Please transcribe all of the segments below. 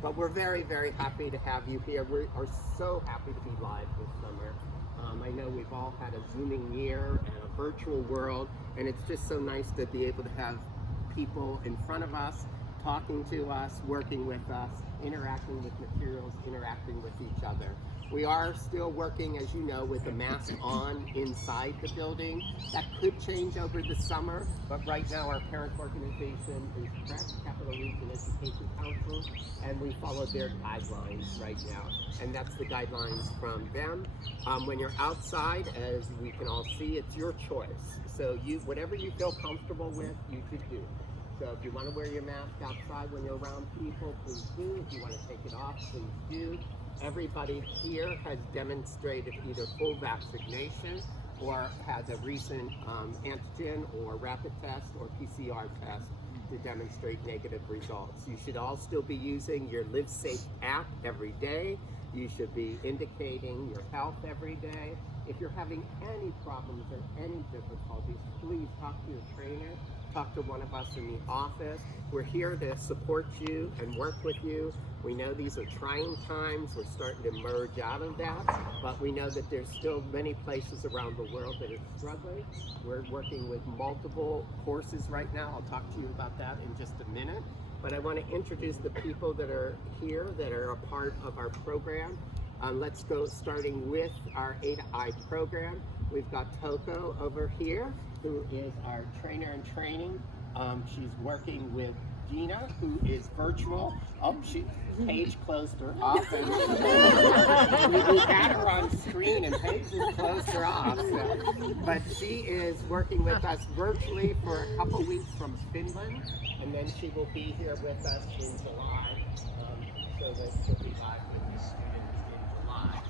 But we're very, very happy to have you here. We are so happy to be live this summer. I know we've all had a Zooming year and a virtual world, and it's just so nice to be able to have people in front of us, talking to us, working with us, interacting with materials, interacting with each other. We are still working, as you know, with the mask on inside the building. That could change over the summer, but right now our parent organization is CREC, Capital Region Education Council, and we follow their guidelines right now. And that's the guidelines from them. When you're outside, as we can all see, it's your choice. So whatever you feel comfortable with, you should do. So if you want to wear your mask outside when you're around people, please do. If you want to take it off, please do. Everybody here has demonstrated either full vaccination or has a recent antigen or rapid test or PCR test to demonstrate negative results. You should all still be using your Live Safe app every day. You should be indicating your health every day. If you're having any problems or any difficulties, please talk to your trainer, talk to one of us in the office. We're here to support you and work with you. We know these are trying times. We're starting to emerge out of that, but we know that there's still many places around the world that are struggling. We're working with multiple courses right now. I'll talk to you about that in just a minute. But I want to introduce the people that are here that are a part of our program. Let's go starting with our A to I program. We've got Toko over here, who is our trainer in training. She's working with Gina, who is virtual. Oh, Paige closed her off. And we had her on screen and Paige just closed her off. So. But she is working with us virtually for a couple weeks from Finland, and then she will be here with us in July, so that she'll be live with the students in July.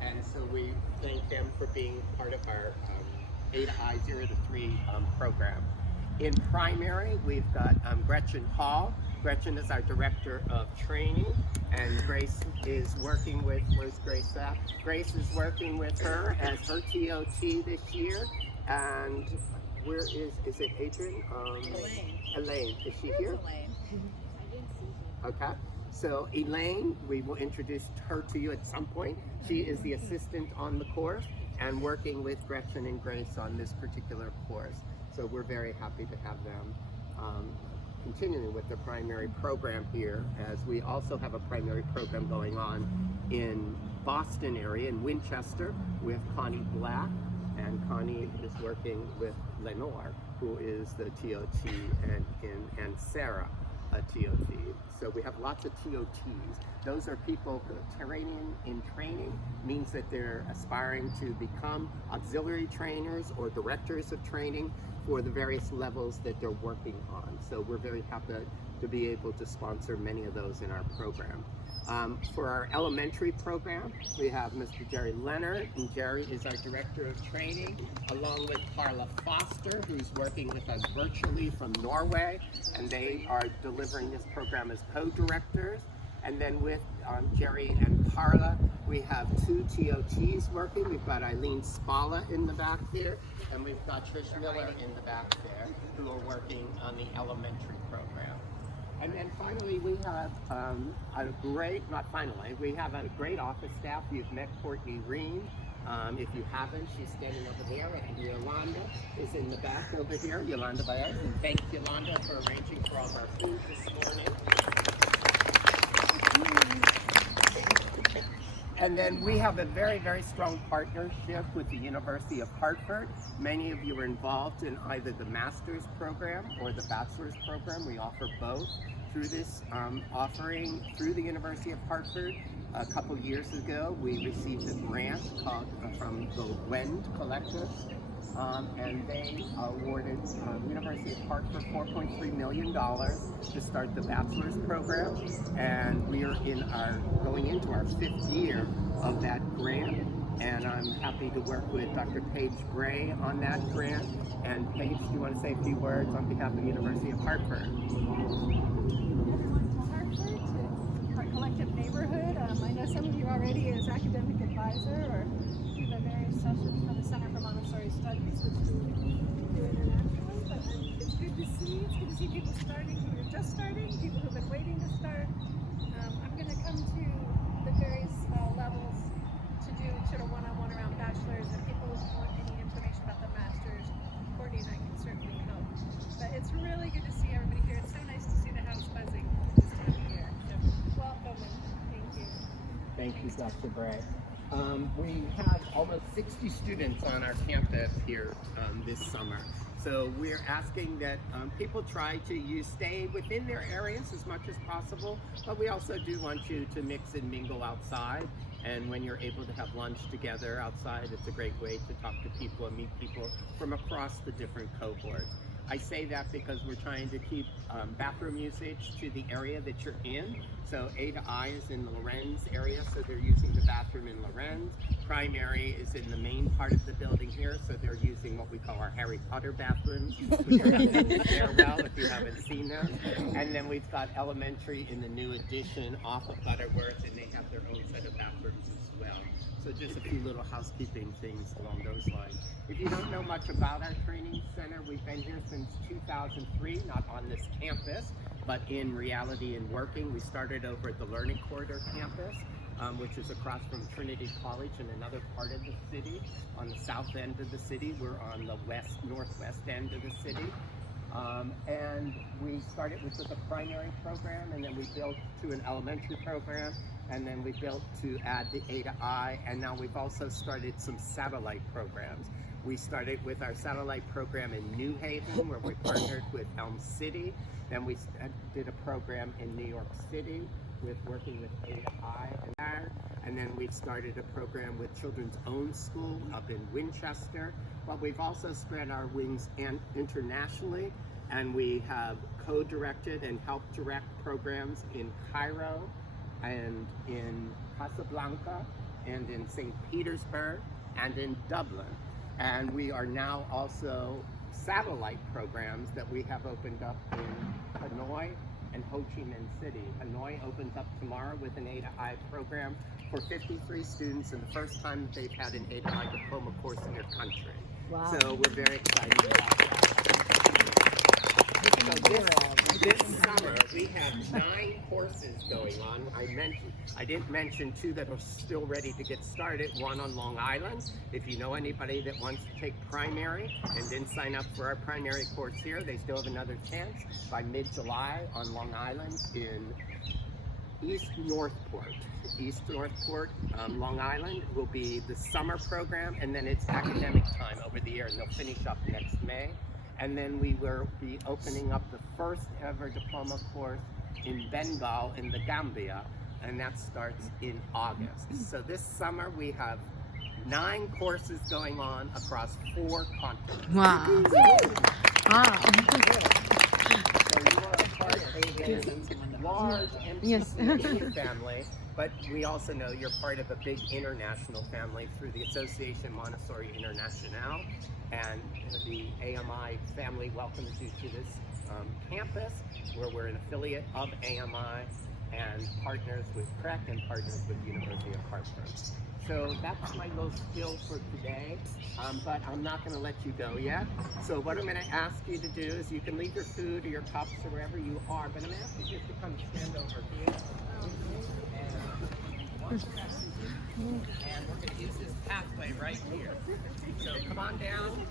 And so we thank them for being part of our A to I 0 to 3 program. In primary, we've got Gretchen Hall. Gretchen is our director of training, and Grace is working with, where's Grace at? Grace is working with her as her TOT this year. And where is it Adrian? Elaine, is she here? Elaine. I didn't see her. Okay. So Elaine, we will introduce her to you at some point. She is the assistant on the course and working with Gretchen and Grace on this particular course. So we're very happy to have them continuing with the primary program here, as we also have a primary program going on in Boston area, in Winchester, with Connie Black. And Connie is working with Lenore, who is the TOT, and Sarah, a TOT. So we have lots of TOTs. Those are people who are in training, means that they're aspiring to become auxiliary trainers or directors of training for the various levels that they're working on. So we're very happy to be able to sponsor many of those in our program. For our elementary program, we have Mr. Jerry Leonard, and Jerry is our director of training, along with Carla Foster, who's working with us virtually from Norway, and they are delivering this program as co-directors. And then with Jerry and Carla, we have 2 TOTs working. We've got Eileen Spala in the back there, and we've got Trish Miller in the back there, who are working on the elementary program. And then finally, we have we have a great office staff. You've met Courtney Reen. If you haven't, she's standing over there, and Yolanda is in the back over here, Yolanda Byers. And thank Yolanda for arranging for all of our food this morning. And then we have a very, very strong partnership with the University of Hartford. Many of you are involved in either the master's program or the bachelor's program. We offer both through this offering through the University of Hartford. A couple years ago, we received a grant from the WEND Collective, and they awarded University of Hartford $4.3 million to start the bachelor's program, and we are going into our 5th year of that grant, and I'm happy to work with Dr. Paige Gray on that grant. And Paige, do you want to say a few words on behalf of the University of Hartford? Everyone to Hartford, to our collective neighborhood. I know some of you already as academic advisor or through the various sessions for the Center for Montessori Studies, which we do internationally. But it's good to see. It's good to see people starting who are just starting, people who've been waiting to start. I'm going Thank you, Dr. Bray. We have almost 60 students on our campus here this summer. So we're asking that people try to stay within their areas as much as possible, but we also do want you to mix and mingle outside. And when you're able to have lunch together outside, it's a great way to talk to people and meet people from across the different cohorts. I say that because we're trying to keep bathroom usage to the area that you're in. So A to I is in the Lorenz area, so they're using the bathroom in Lorenz. Primary is in the main part of the building here, so they're using what we call our Harry Potter bathrooms, which are in the stairwell if you haven't seen them. And then we've got elementary in the new addition off of Butterworth, and they have their own set of bathrooms as well. So just a few little housekeeping things along those lines. If you don't know much about our training center, we've been here since 2003, not on this campus, but in reality and working. We started over at the Learning Corridor campus, which is across from Trinity College in another part of the city. On the south end of the city, we're on the northwest end of the city. And we started with a primary program, and then we built to an elementary program, and then we built to add the A to I, and now we've also started some satellite programs. We started with our satellite program in New Haven, where we partnered with Elm City. Then we did a program in New York City working with A to I and there. And then we've started a program with Children's Own School up in Winchester. But we've also spread our wings internationally, and we have co-directed and helped direct programs in Cairo and in Casablanca and in St. Petersburg and in Dublin. And we are now also satellite programs that we have opened up in Hanoi and Ho Chi Minh City. Hanoi opens up tomorrow with an A to I program for 53 students, and the first time that they've had an A to I diploma course in their country. Wow. So we're very excited about that. So this summer we have 9 courses going on. I didn't mention 2 that are still ready to get started. One on Long Island. If you know anybody that wants to take primary and didn't sign up for our primary course here, they still have another chance by mid-July on Long Island in East Northport. Long Island will be the summer program, and then it's academic time over the year, and they'll finish up next May. And then we will be opening up the first ever diploma course in Bengal in the Gambia, and that starts in August. So this summer we have 9 courses going on across 4 continents. Wow. Wow. So you are a part of a large MTCNE family, but we also know you're part of a big international family through the Association Montessori International, and the AMI family welcomes you to this campus, where we're an affiliate of AMI and partners with CREC and partners with University of Hartford. So that's my little spiel for today, but I'm not going to let you go yet. So what I'm going to ask you to do is you can leave your food or your cups or wherever you are, but I'm going to ask you just to come stand over here. And we're going to use this pathway right here. So come on down.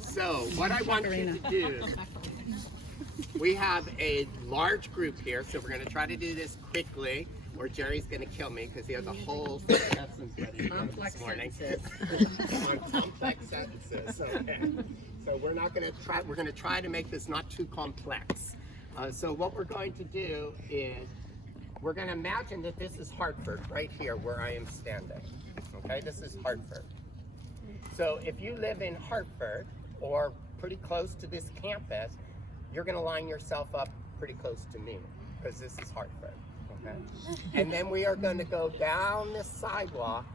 So what I want you to do, we have a large group here, so we're going to try to do this quickly, or Jerry's going to kill me because he has a whole set of lessons ready this morning on complex sentences. Okay. So we're going to try to make this not too complex. So what we're going to do is we're going to imagine that this is Hartford right here where I am standing. Okay, this is Hartford. So if you live in Hartford or pretty close to this campus, you're going to line yourself up pretty close to me because this is Hartford. Okay? And then we are going to go down this sidewalk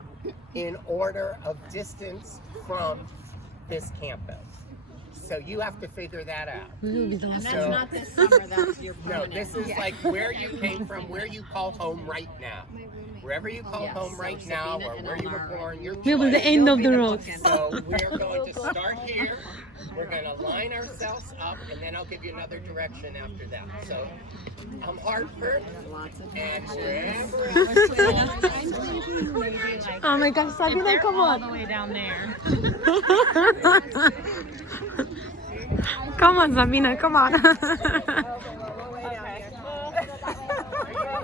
in order of distance from this campus. So you have to figure that out. And that's not this summer, that's your No, permanent. this is like where you came from, where you call home right now. Wherever you call home right now, or where you were born, your We'll be the choice. end of the road. So we're going to start here, We're going to line ourselves up, and then I'll give you another direction after that. So, I'm Hartford, and wherever Oh my gosh, Sabina, come All on. the way down there. Come on, Sabina, come on.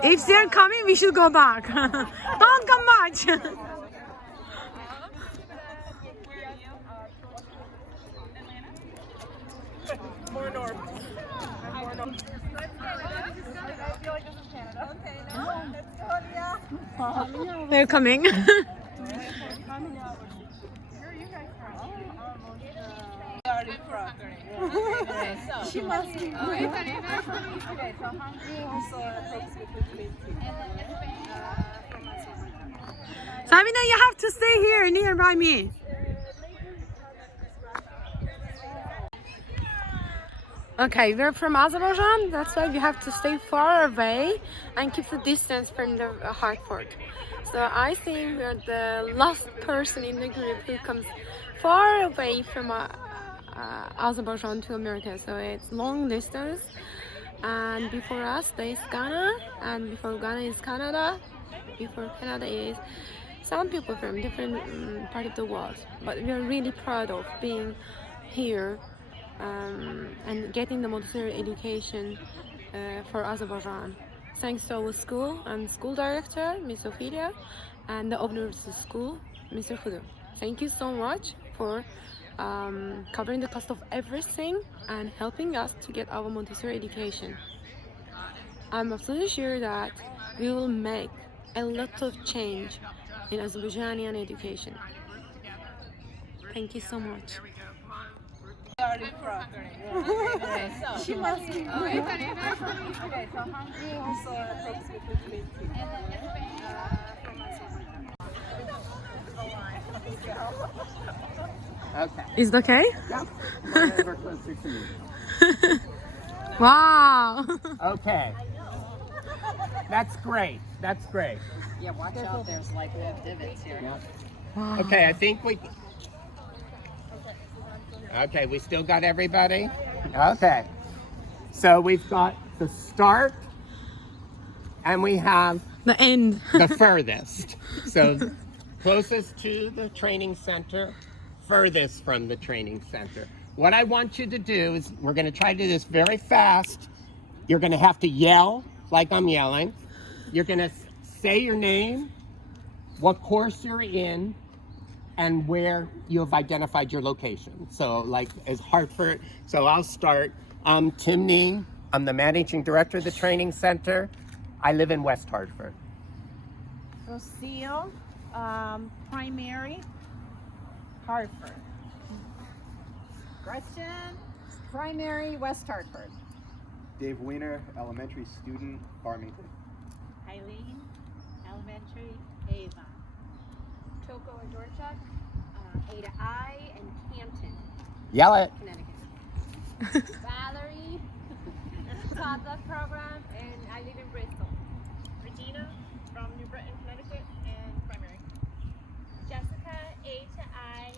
If they're coming, we should go back. Don't come much. More north. More north. I feel like this is Canada. Okay, now let's go, yeah. They're coming. Where are you guys from? She must be. Okay, so Hungary also approximately 20. Sabina, you have to stay here nearby me. Okay, we're from Azerbaijan, that's why we have to stay far away and keep the distance from the Hartford. So I think we're the last person in the group who comes far away from Azerbaijan to America. So it's long distance, and before us there is Ghana, and before Ghana is Canada, before Canada is some people from different part of the world. But we are really proud of being here and getting the Montessori education for Azerbaijan. Thanks to our school and school director, Ms. Ophelia, and the owner of the school, Mr. Khudu. Thank you so much for covering the cost of everything and helping us to get our Montessori education. I'm absolutely sure that we will make a lot of change in Azerbaijani education. Thank you so much. She must be. Okay, so Hungary also approximately 20. Okay. Is it okay? Yep. Run over closer to me. Wow. Okay. That's great. That's great. Yeah, watch out. There's like little divots here. Yep. Okay, I think we... Okay, we still got everybody? Okay. So we've got the start, and we have The end. the furthest. So closest to the training center, furthest from the training center. What I want you to do is, we're going to try to do this very fast. You're going to have to yell like I'm yelling. You're going to say your name, what course you're in, and where you have identified your location. So like as Hartford, so I'll start. I'm Tim Nee. I'm the managing director of the training center. I live in West Hartford. Rocio, primary, Hartford. Gretchen, primary, West Hartford. Dave Weiner, elementary student, Farmington. Eileen, elementary, Avon. Choco and Dorchak. Ada I and Hampton, Yell it. Connecticut. Valerie, toddler program, and I live in Bristol. Regina, from New Britain, Connecticut, and primary. Jessica, A to I,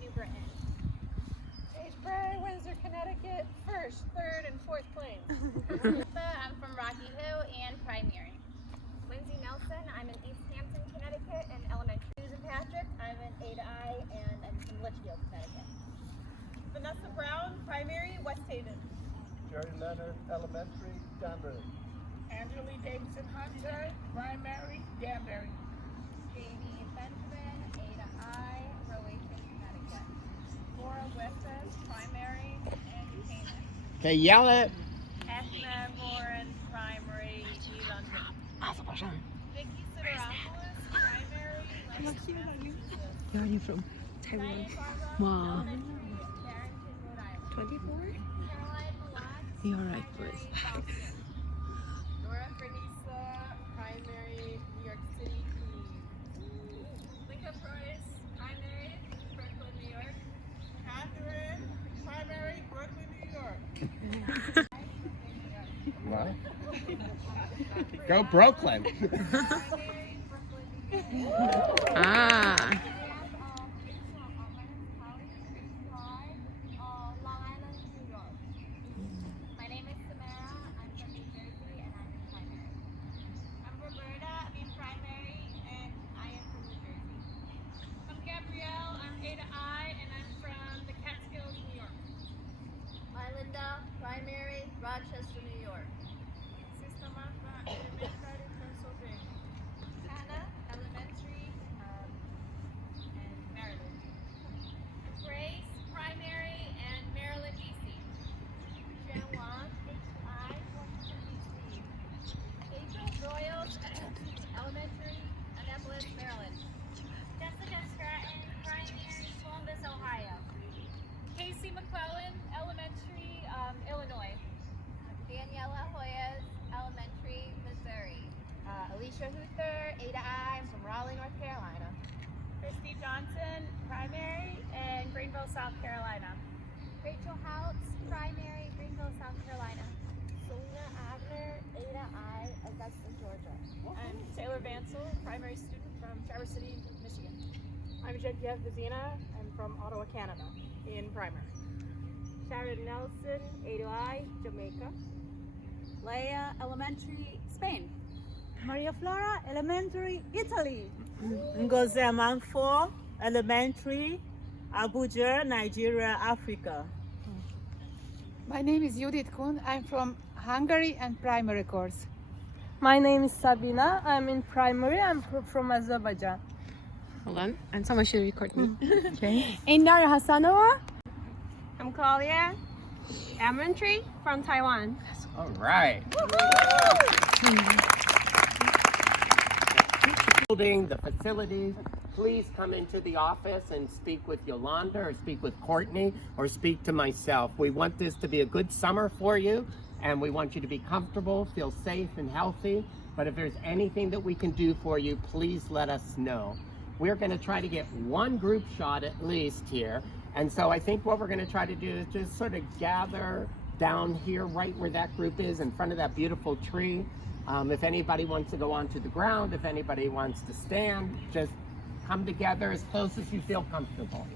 New Britain. Paige Bray, Windsor, Connecticut, 1st, 3rd, and 4th planes. I'm from Rocky Hill and primary. Lindsay Nelson, I'm in East Hampton, Connecticut, and elementary. Susan Patrick, I'm in A to I, and I'm from Litchfield, Connecticut. Vanessa Brown, primary, West Haven. Jerry Leonard, elementary, Danbury. Angela Lee Davidson Hunter, primary, Danbury. Jamie Benjamin, A to I, Rowayton, Connecticut. Laura Westes, primary, and Buchanan. Okay, yell it. Ethna Moran, primary, New London. Azerbaijan. Vicky Sideropoulos, primary, Lexington, Massachusetts. Where are you from? Taiwan. Diane Fargo, Wow. elementary, Barrington, Rhode Island. 24? Caroline Malott, You're right, primary, please. Boston. Nora Fernisa, primary, New York City, Queens. Lincoln Price, primary, Brooklyn, New York. Catherine, primary, Brooklyn, New York. What? Go Brooklyn. Primary, Brooklyn, New York. Ah. North Carolina. Christy Johnson, primary, in Greenville, South Carolina. Rachel Houts, primary, Greenville, South Carolina. Selena Abner, Ada I, Augusta, Georgia. I'm Taylor Vansel, primary student from Traverse City, Michigan. I'm Genevieve Vizina. I'm from Ottawa, Canada, in primary. Sharon Nelson, A2I, Jamaica. Leia Elementary, Spain. Maria Flora, Elementary, Italy. Ngozi Amanfo, Elementary, Abuja, Nigeria, Africa. My name is Judith Kuhn. I'm from Hungary and primary course. My name is Sabina. I'm in primary. I'm from Azerbaijan. Hold on, and someone should record me. Okay. Indara Hassanova. I'm Claudia, elementary, from Taiwan. All right. Building the facilities, please come into the office and speak with Yolanda or speak with Courtney or speak to myself. We want this to be a good summer for you, and we want you to be comfortable, feel safe and healthy. But if there's anything that we can do for you, please let us know. We're going to try to get one group shot at least here. And so I think what we're going to try to do is just sort of gather down here right where that group is in front of that beautiful tree. If anybody wants to go onto the ground, if anybody wants to stand, just come together as close as you feel comfortable.